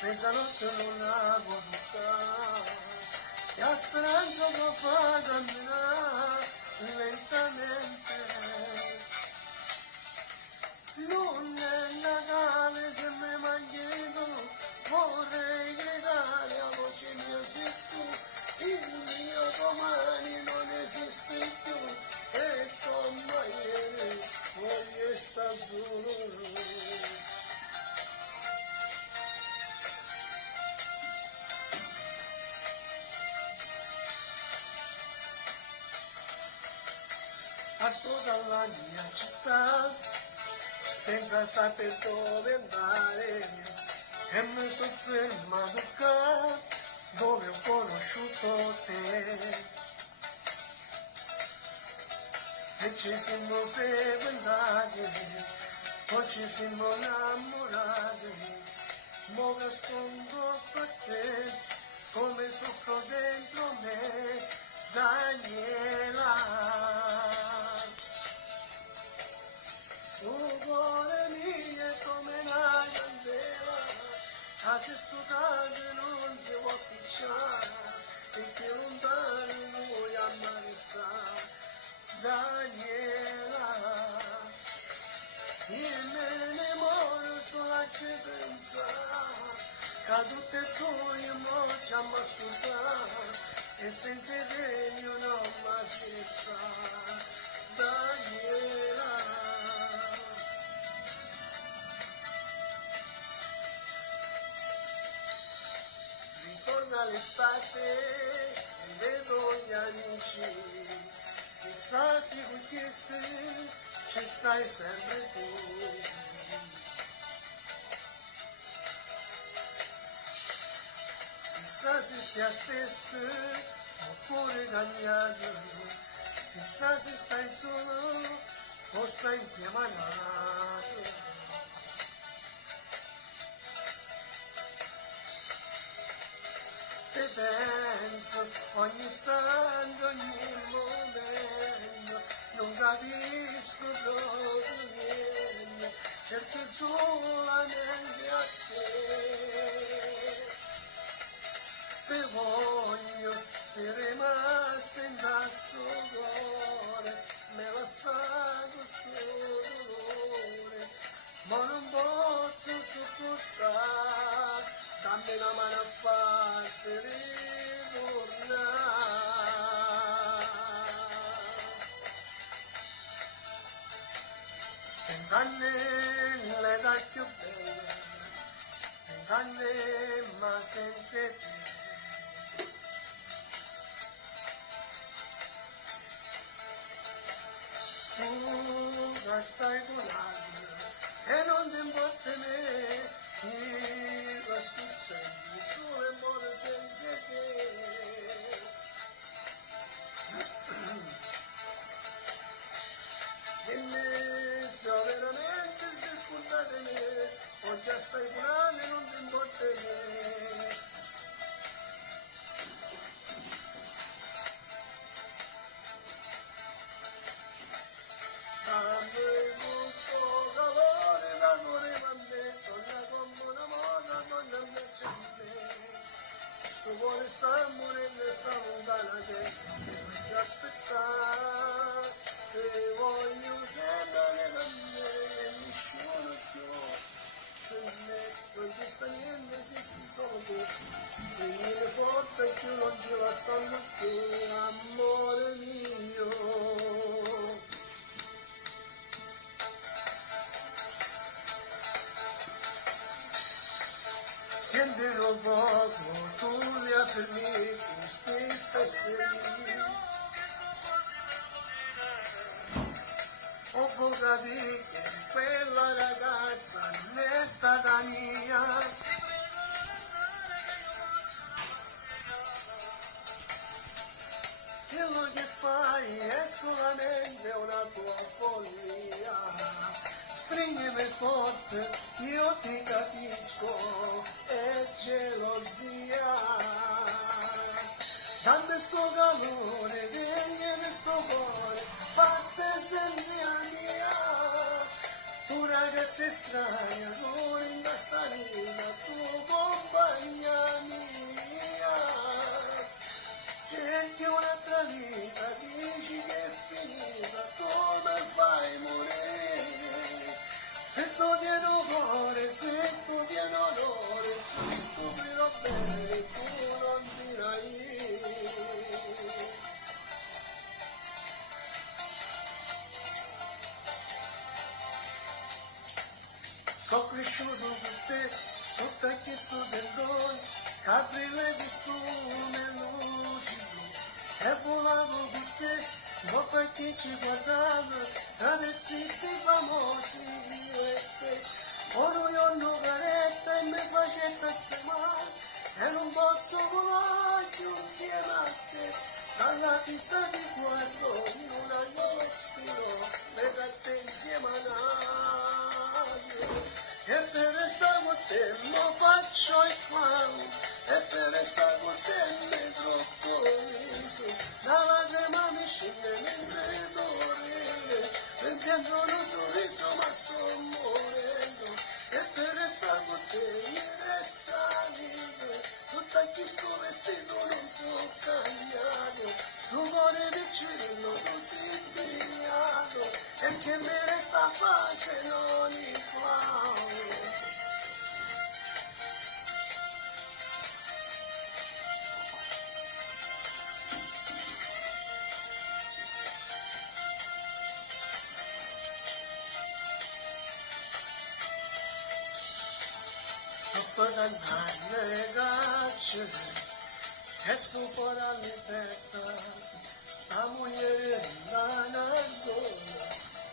mezzanotte non la può toccare, e la speranza lo fa camminare lentamente. Non è Natale se mi manchi tu, vorrei gridare a voce mia se tu, il mio domani non esiste più, e come ieri voglio sta solo. Parto dalla mia città senza sapere dove andare e mi sono fermato qua dove ho conosciuto te e ci siamo frequentati, poi ci siamo innamorati, mo nascondo per te come soffro dentro me, Daniela. Tu cuore mio è come una candela, a se studate non si può picciare, perché lontani noi a mare sta, Daniela. Io me ne muoio solo a ci pensare, che tutte e due mo ci hanno ascoltato, e senza te io non mi finisco, Daniela. Ritorna l'estate, rivedo gli amici, chissà se con questi ci stai sempre tu. Chissà se sia stesso oppure cambiato, chissà se stai solo o stai insieme a nato. Te penso ogni istante, ogni momento, non capisco proprio niente, cerco solamente a te. Te voglio, sei rimasto in questo cuore, me l'ha stato sto dolore, ma non posso sopportare, dammi una mano a farti ritornare. Vent'anni l'età più bella, vent'anni ma senza te. Tu la stai volando e non ti importa me, io sto sempre su e muore senza te. Dimmi se veramente se scusate me, o già stai volando e non ti importa me. Dammi tutto calore, d'amore a me, torna come una moda, torna a me sempre. Tu vuoi stare morendo e sta lontana da te, non ti aspettare, te voglio sempre con me, e nessuno più, per me non ci sta niente, esisti solo tu, se viene forte più non ti lasciamo più, amore mio. Sentilo poco, tu li affermi questi fesserini, ho paura di che quella ragazza non è stata mia. Quello che fai è solamente una tua follia, stringimi forte, io ti capisco, è gelosia. Dammi sto calore, vieni sto cuore, fatte sentire mia, tu ragazza strana, non in salita tu compagnia mia. Cerchi un'altra vita, dici che è finita, come fai morire? Se tu tieni cuore, se tu tieni onore, se tu dirò bene, tu non dirai. Sono cresciuto con te, sotto a chiesto perdone, capri le costume lucido, e volavo con te, dopo che ci guardava, tra le tristi famosi io e te. Ora io non caretta e mi facetta semare, e non posso volare più insieme a te, dalla pista di guardo, in un angolo spiro, lega a te insieme a Nadio. E per restare con te lo faccio il clown, e per restare con te mi troppo riso, la lacrima mi scende mentre dormire, rimpiango un sorriso ma sto morendo, e per restare con te mi resta vivere, tutta chi sto vestito non so cambiato, sto cuore di cielo così pigliato, e che mi resta a fare se non il clown. Dopo le gacce, esco fuori alla libertà, sta moglie la narcola,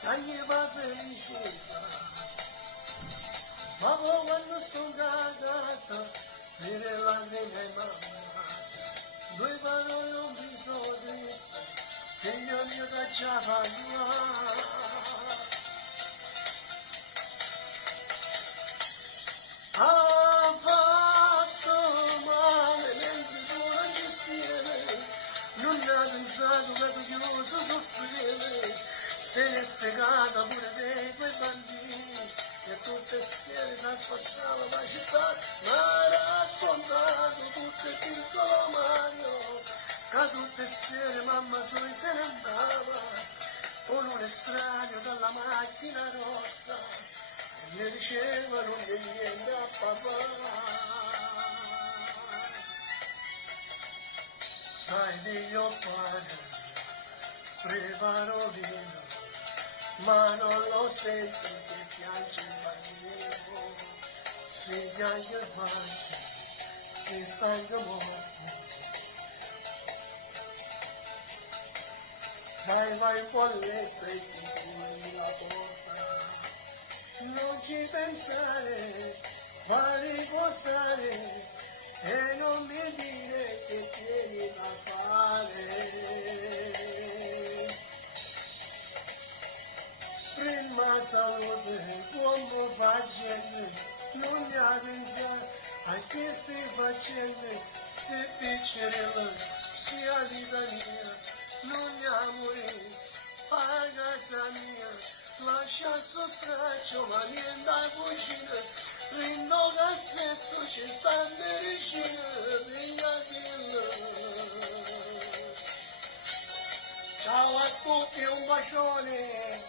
taglieva felicità. Ma quando sto a casa, dire la mia mamma, due parole non mi sono triste, figlio mio da già parlare. Ha fatto male mentre tu la gestione, non ne ha pensato che tu chiuso soffrire, se ne è fregata pure di quei bambini, e tutte sere si spassava la città, ma ha raccontato tutto il piccolo Mario, che tutte sere mamma solo se ne andava, con un estraneo dalla macchina rossa, e mi dicevano che niente a papà. Dai figlio padre, preparo vino, ma non lo sento che piange il bambino, si piange il bacio, si stanca morto. Dai vai un po' a letto e ti chiudi la porta, non ci pensare, fa riposare, e non mi dire che tieni da fare. Prima salute, come fa gente, non ne ha pensato a che stai facendo, se piccerella, sia vita mia, non ne ha morire, a casa mia, lascia il suo straccio, ma niente a cucina, prendo cassetto, ci sta medicina, piglia. Ciao a tutti, un bacione!